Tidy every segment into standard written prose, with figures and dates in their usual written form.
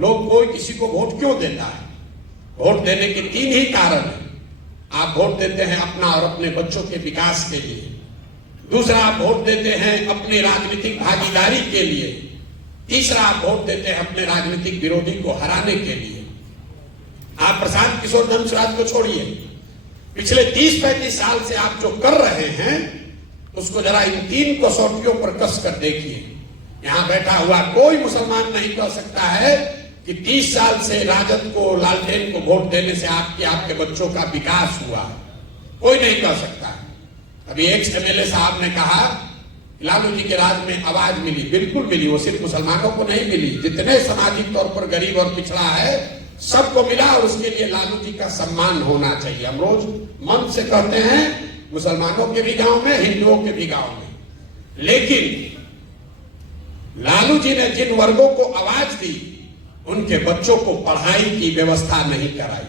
लोग कोई किसी को वोट क्यों देता है? वोट देने के 3 ही कारण है। आप वोट देते हैं अपना और अपने बच्चों के विकास के लिए। दूसरा, आप वोट देते हैं अपनी राजनीतिक भागीदारी के लिए। तीसरा, आप वोट देते हैं अपने राजनीतिक विरोधी को हराने के लिए। आप प्रशांत किशोर धनसुराज को छोड़िए, पिछले 30-35 साल से आप जो कर रहे हैं उसको जरा इन 3 कसौटियों पर कस कर देखिए। यहां बैठा हुआ कोई मुसलमान नहीं कह सकता है कि 30 साल से राजद को, लालटेन को वोट देने से आपके बच्चों का विकास हुआ। कोई नहीं कह सकता। अभी एक एमएलए साहब ने कहा लालू जी के राज में आवाज मिली। बिल्कुल मिली, वो सिर्फ मुसलमानों को नहीं मिली, जितने सामाजिक तौर पर गरीब और पिछड़ा है सबको मिला, और उसके लिए लालू जी का सम्मान होना चाहिए। हम रोज मन से कहते हैं मुसलमानों के भी गांव में, हिंदुओं के भी गांव में, लेकिन लालू जी ने जिन वर्गों को आवाज दी उनके बच्चों को पढ़ाई की व्यवस्था नहीं कराई।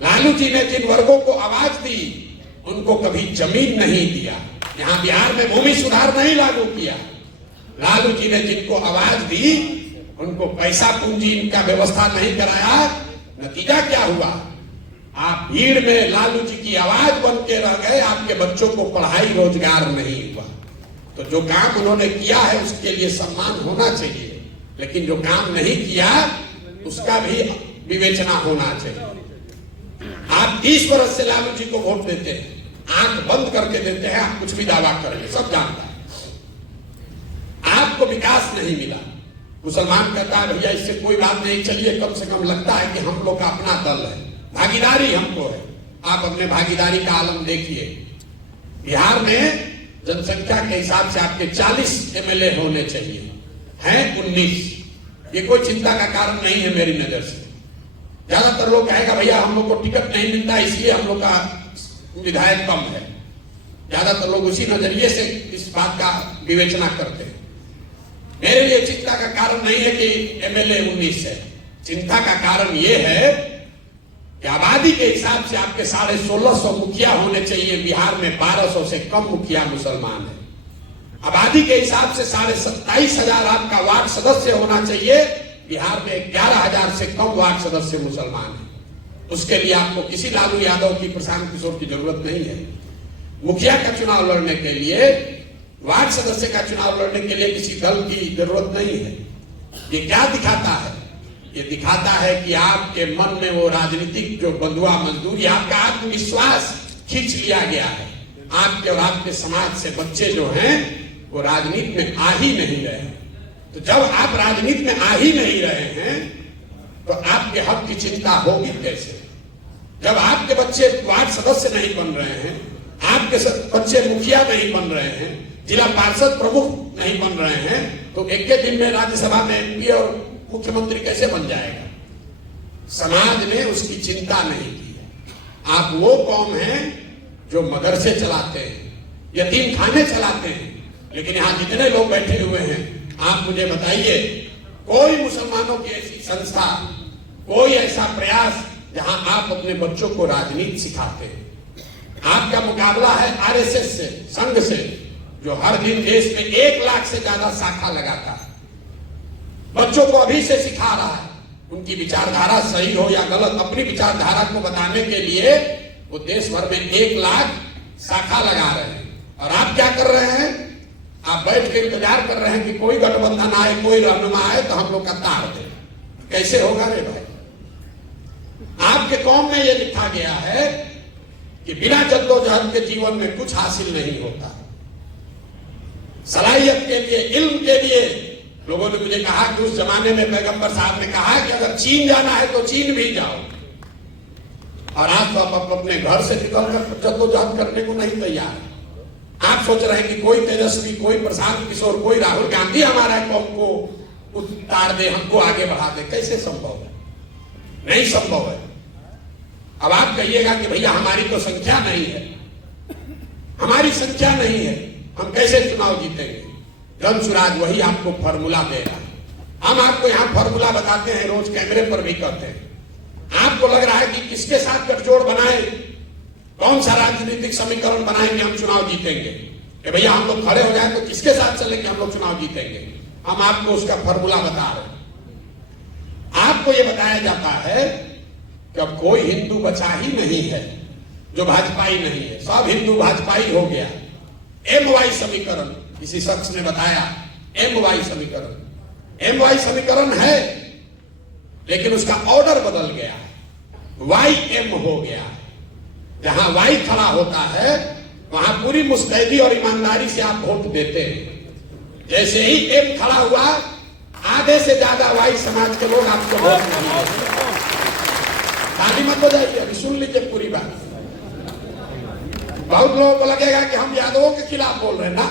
लालू जी ने जिन वर्गों को आवाज दी उनको कभी जमीन नहीं दिया। यहां बिहार में भूमि सुधार नहीं लागू किया। लालू जी ने जिनको आवाज दी उनको पैसा पूंजी इनका व्यवस्था नहीं कराया। नतीजा क्या हुआ? आप भीड़ में लालू जी की आवाज बन के रह गए, आपके बच्चों को पढ़ाई रोजगार नहीं हुआ। तो जो काम उन्होंने किया है उसके लिए सम्मान होना चाहिए, लेकिन जो काम नहीं किया उसका भी विवेचना होना चाहिए। आप 30 वर्ष से लालू जी को वोट देते हैं, आंख बंद करके देते हैं, आप कुछ भी दावा करेंगे, सब जानता है। आपको विकास नहीं मिला। मुसलमान कहता है भैया इससे कोई बात नहीं, चलिए कम से कम लगता है कि हम लोग का अपना दल है, भागीदारी हमको है। आप अपने भागीदारी का आलम देखिए। बिहार में जनसंख्या के हिसाब से आपके 40 एमएलए होने चाहिए, हैं 19। ये कोई चिंता का कारण नहीं है मेरी नजर से। ज्यादातर लोग कहेगा भैया हम लोग को टिकट नहीं मिलता इसलिए हम लोग का विधायक कम है। ज्यादातर लोग उसी नजरिए से इस बात का विवेचना करते हैं। मेरे लिए चिंता का कारण नहीं है कि एमएलए 19 है। चिंता का कारण यह है कि आबादी के हिसाब से आपके 1650 मुखिया होने चाहिए। बिहार में 1200 से कम मुखिया मुसलमान है। आबादी के हिसाब से 27,500 आपका वार्ड सदस्य होना चाहिए। बिहार में 11,000 से कम वार्ड सदस्य मुसलमान है। उसके लिए आपको किसी लालू यादव की, प्रशांत किशोर की जरूरत नहीं है। मुखिया का चुनाव लड़ने के लिए, वार्ड सदस्य का चुनाव लड़ने के लिए किसी दल की जरूरत नहीं है। ये क्या दिखाता है? ये दिखाता है कि आपके मन में वो राजनीतिक जो बंधुआ मजदूरी, आपका आत्मविश्वास खींच लिया गया है। आपके और आपके समाज से बच्चे जो हैं वो राजनीति में आ ही नहीं रहे हैं। तो जब आप राजनीति में आ ही नहीं रहे हैं तो आपके हक की चिंता होगी कैसे? जब आपके बच्चे वार्ड सदस्य नहीं बन रहे हैं, आपके बच्चे मुखिया नहीं बन रहे हैं, जिला पार्षद प्रमुख नहीं बन रहे हैं, तो एक के दिन में राज्यसभा में एमपी और मुख्यमंत्री कैसे बन जाएगा? समाज ने उसकी चिंता नहीं की है। आप वो कौम हैं जो मदरसे चलाते हैं, यतीम खाने चलाते हैं, लेकिन यहां जितने लोग बैठे हुए हैं आप मुझे बताइए कोई मुसलमानों की ऐसी संस्था, कोई ऐसा प्रयास जहां आप अपने बच्चों को राजनीति सिखाते हैं? आपका मुकाबला है आरएसएस से, संघ से, जो हर दिन देश में 1 लाख से ज्यादा शाखा लगाता है। बच्चों को अभी से सिखा रहा है। उनकी विचारधारा सही हो या गलत, अपनी विचारधारा को बताने के लिए वो देश भर में 1 लाख शाखा लगा रहे हैं। और आप क्या कर रहे हैं? आप बैठ के इंतजार कर रहे हैं कि कोई गठबंधन आए, कोई रहनुमा आए तो हम लोग का तार दे। कैसे होगा रे भाई? आपके कौम में यह लिखा गया है कि बिना जद्दोजहद के जीवन में कुछ हासिल नहीं होता। सलाहियत के लिए, इल्म के लिए, लोगों ने मुझे कहा कि उस जमाने में पैगंबर साहब ने कहा कि अगर चीन जाना है तो चीन भी जाओ। और आज तो आप अपने घर से निकलकर जद्दोजहद करने को नहीं तैयार है। आप सोच रहे हैं कि कोई तेजस्वी, कोई प्रशांत किशोर, कोई राहुल गांधी हमारा कौम को उतार दे, हमको आगे बढ़ा दे। कैसे संभव है? नहीं संभव है। अब आप कहिएगा कि भैया हमारी तो संख्या नहीं है, हमारी संख्या नहीं है, हम कैसे चुनाव जीतेंगे? धनसुराज वही आपको फॉर्मूला दे रहा है। हम आपको यहाँ फॉर्मूला बताते हैं, रोज कैमरे पर भी कहते हैं। आपको लग रहा है कि किसके साथ गठजोड़ बनाए, कौन सा राजनीतिक समीकरण बनाए कि हम चुनाव जीतेंगे? कि भैया हम लोग खड़े हो जाए तो किसके साथ चले कि हम लोग चुनाव जीतेंगे? हम आपको उसका फॉर्मूला बता रहे हैं। आप आपको ये बताया जाता है कि अब कोई हिंदू बचा ही नहीं है जो भाजपाई नहीं है, सब हिंदू भाजपाई हो गया। MY समीकरण किसी शख्स ने बताया, MY समीकरण है, लेकिन उसका ऑर्डर बदल गया है, YM हो गया। जहां Y खड़ा होता है वहां पूरी मुस्तैदी और ईमानदारी से आप वोट देते हैं। जैसे ही M खड़ा हुआ, आधे से ज्यादा Y समाज के लोग आपको वोट नहीं देते। ताली मत बजाइए, अभी सुन लीजिए पूरी बात। बहुत लोगों को लगेगा कि हम यादवों के खिलाफ बोल रहे हैं ना।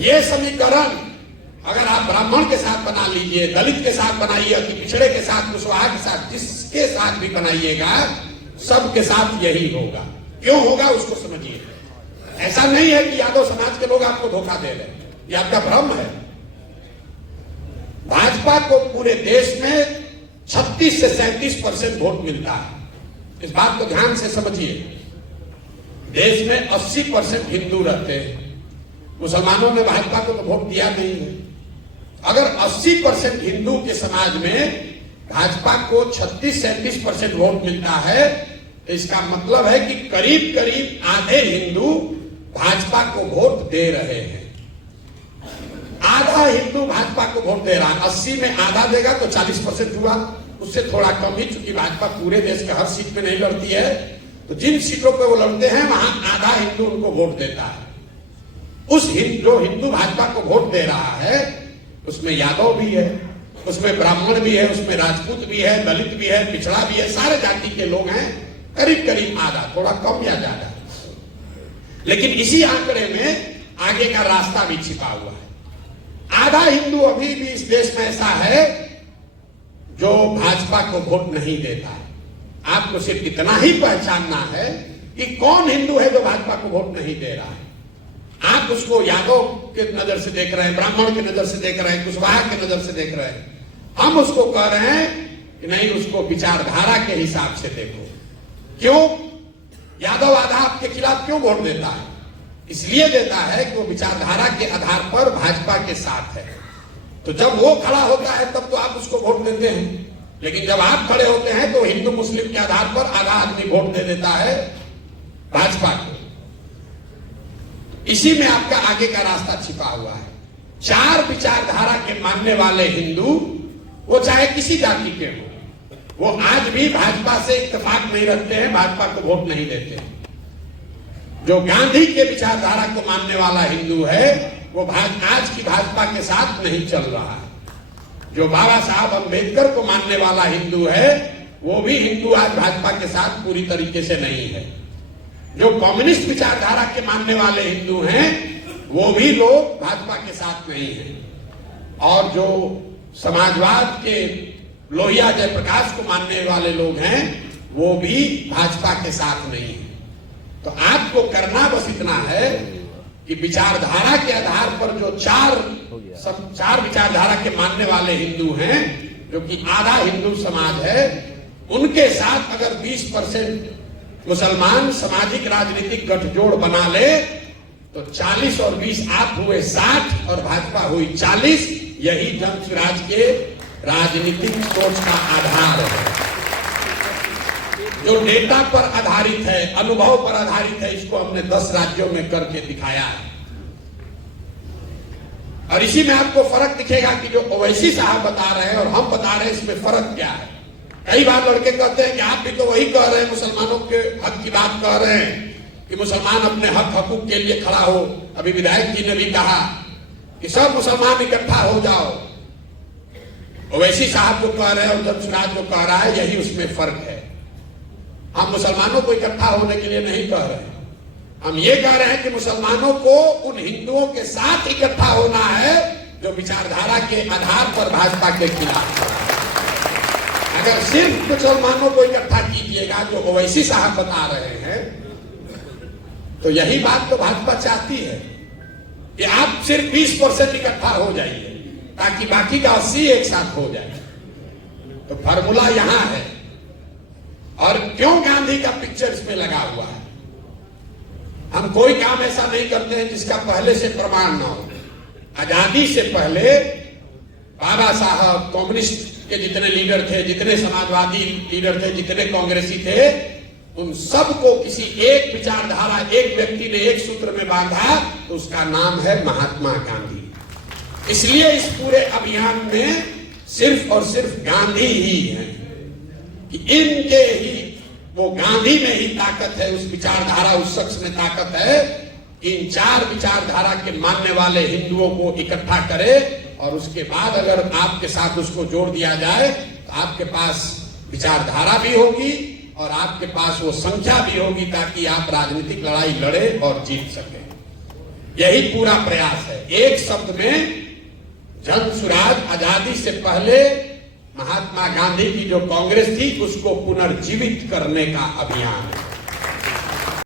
ये समीकरण अगर आप ब्राह्मण के साथ बना लीजिए, दलित के साथ बनाइए, अति पिछड़े के साथ, कुशवाहा के साथ, जिसके साथ भी बनाइएगा, सबके साथ यही होगा। क्यों होगा उसको समझिए। ऐसा नहीं है कि यादव समाज के लोग आपको धोखा दे रहे हैं, ये आपका भ्रम है। भाजपा को पूरे देश में 36 से 37% वोट मिलता है। इस बात को ध्यान से समझिए। देश में 80% हिंदू रहते हैं, मुसलमानों ने भाजपा को तो वोट दिया नहीं है। अगर 80% हिंदू के समाज में भाजपा को 36-37% वोट मिलता है, तो इसका मतलब है कि करीब करीब आधे हिंदू भाजपा को वोट दे रहे हैं। आधा हिंदू भाजपा को वोट दे रहा है। 80 में आधा देगा तो 40% हुआ, उससे थोड़ा कम ही, चूंकि भाजपा पूरे देश के हर सीट पे नहीं लड़ती है, तो जिन सीटों पे वो लड़ते हैं वहां आधा हिंदू उनको वोट देता है। उस जो हिंदू भाजपा को वोट दे रहा है उसमें यादव भी है, उसमें ब्राह्मण भी है, उसमें राजपूत भी है, दलित भी है, पिछड़ा भी है, सारे जाति के लोग हैं। करीब करीब आधा, थोड़ा कम या ज्यादा। लेकिन इसी आंकड़े में आगे का रास्ता भी छिपा हुआ है। आधा हिंदू अभी भी इस देश में ऐसा है जो भाजपा को वोट नहीं देता है। आपको सिर्फ इतना ही पहचानना है कि कौन हिंदू है जो भाजपा को वोट नहीं दे रहा है। आप उसको यादव के नजर से देख रहे हैं, ब्राह्मण की नजर से देख रहे हैं, कुशवाहा की नजर से देख रहे हैं। हम उसको कह रहे हैं कि नहीं, उसको विचारधारा के हिसाब से देखो। क्यों? यादव आधा आपके खिलाफ क्यों वोट देता है? इसलिए देता है कि वो विचारधारा के आधार पर भाजपा के साथ है। तो जब वो खड़ा होता है तब तो आप उसको वोट देते हैं, लेकिन जब आप खड़े होते हैं तो हिंदू मुस्लिम के आधार पर आधा आदमी वोट दे देता है भाजपा को। इसी में आपका आगे का रास्ता छिपा हुआ है। 4 विचारधारा के मानने वाले हिंदू, वो चाहे किसी जाति के हो, वो आज भी भाजपा से इत्तेफाक नहीं रखते हैं, भाजपा को वोट नहीं देते। जो गांधी के विचारधारा को मानने वाला हिंदू है वो आज की भाजपा के साथ नहीं चल रहा है। जो बाबा साहब अंबेडकर को मानने वाला हिंदू है वो भी हिंदू आज भाजपा के साथ पूरी तरीके से नहीं है। जो कम्युनिस्ट विचारधारा के मानने वाले हिंदू हैं वो भी लोग भाजपा के साथ नहीं हैं। और जो समाजवाद के लोहिया जयप्रकाश को मानने वाले लोग हैं वो भी भाजपा के साथ नहीं है। तो आपको करना बस इतना है कि विचारधारा के आधार पर जो चार विचारधारा के मानने वाले हिंदू हैं, जो कि आधा हिंदू समाज है, उनके साथ अगर 20% मुसलमान सामाजिक राजनीतिक गठजोड़ बना ले तो 40 और 20 आप हुए 60 और भाजपा हुई 40। यही जन स्वराज के राजनीतिक सोच का आधार है, जो डेटा पर आधारित है, अनुभव पर आधारित है। इसको हमने 10 राज्यों में करके दिखाया है। और इसी में आपको फर्क दिखेगा कि जो ओवैसी साहब बता रहे हैं और हम बता रहे हैं, इसमें फर्क क्या है। कई बार लड़के कहते हैं कि आप भी तो वही कह रहे हैं, मुसलमानों के हक की बात कह रहे हैं कि मुसलमान अपने हक हकूक के लिए खड़ा हो। अभी विधायक जी ने भी कहा कि सब मुसलमान इकट्ठा हो जाओ। ओवैसी साहब जो कह रहे हैं और जन स्वराज जो कह रहा है, यही उसमें फर्क है। हम मुसलमानों को इकट्ठा होने के लिए नहीं कह रहे हैं, हम ये कह रहे हैं कि मुसलमानों को उन हिंदुओं के साथ इकट्ठा होना है जो विचारधारा के आधार पर भाजपा के खिलाफ है। अगर सिर्फ मुसलमानों को इकट्ठा कीजिएगा जो ओवैसी साहब बता रहे हैं, तो यही बात तो भाजपा चाहती है कि आप सिर्फ 20% इकट्ठा हो जाइए ताकि बाकी का 80 एक साथ हो जाए। तो फार्मूला यहां है। और क्यों गांधी का पिक्चर इसमें लगा हुआ है? हम कोई काम ऐसा नहीं करते हैं जिसका पहले से प्रमाण ना हो। आजादी से पहले बाबा साहब, कम्युनिस्ट के जितने लीडर थे, जितने समाजवादी लीडर थे, जितने कांग्रेसी थे, उन सबको किसी एक विचारधारा, एक व्यक्ति ने एक सूत्र में बांधा, तो उसका नाम है महात्मा गांधी। इसलिए इस पूरे अभियान में सिर्फ और सिर्फ गांधी ही है, कि इनके ही, वो गांधी में ही ताकत है, उस विचारधारा, उस शख्स में ताकत है। इन चार विचारधारा के मानने वाले हिंदुओं को इकट्ठा करे और उसके बाद अगर आपके साथ उसको जोड़ दिया जाए तो आपके पास विचारधारा भी होगी और आपके पास वो संख्या भी होगी, ताकि आप राजनीतिक लड़ाई लड़े और जीत सके। यही पूरा प्रयास है। एक शब्द में, जन सुराज आजादी से पहले महात्मा गांधी की जो कांग्रेस थी, उसको पुनर्जीवित करने का अभियान है।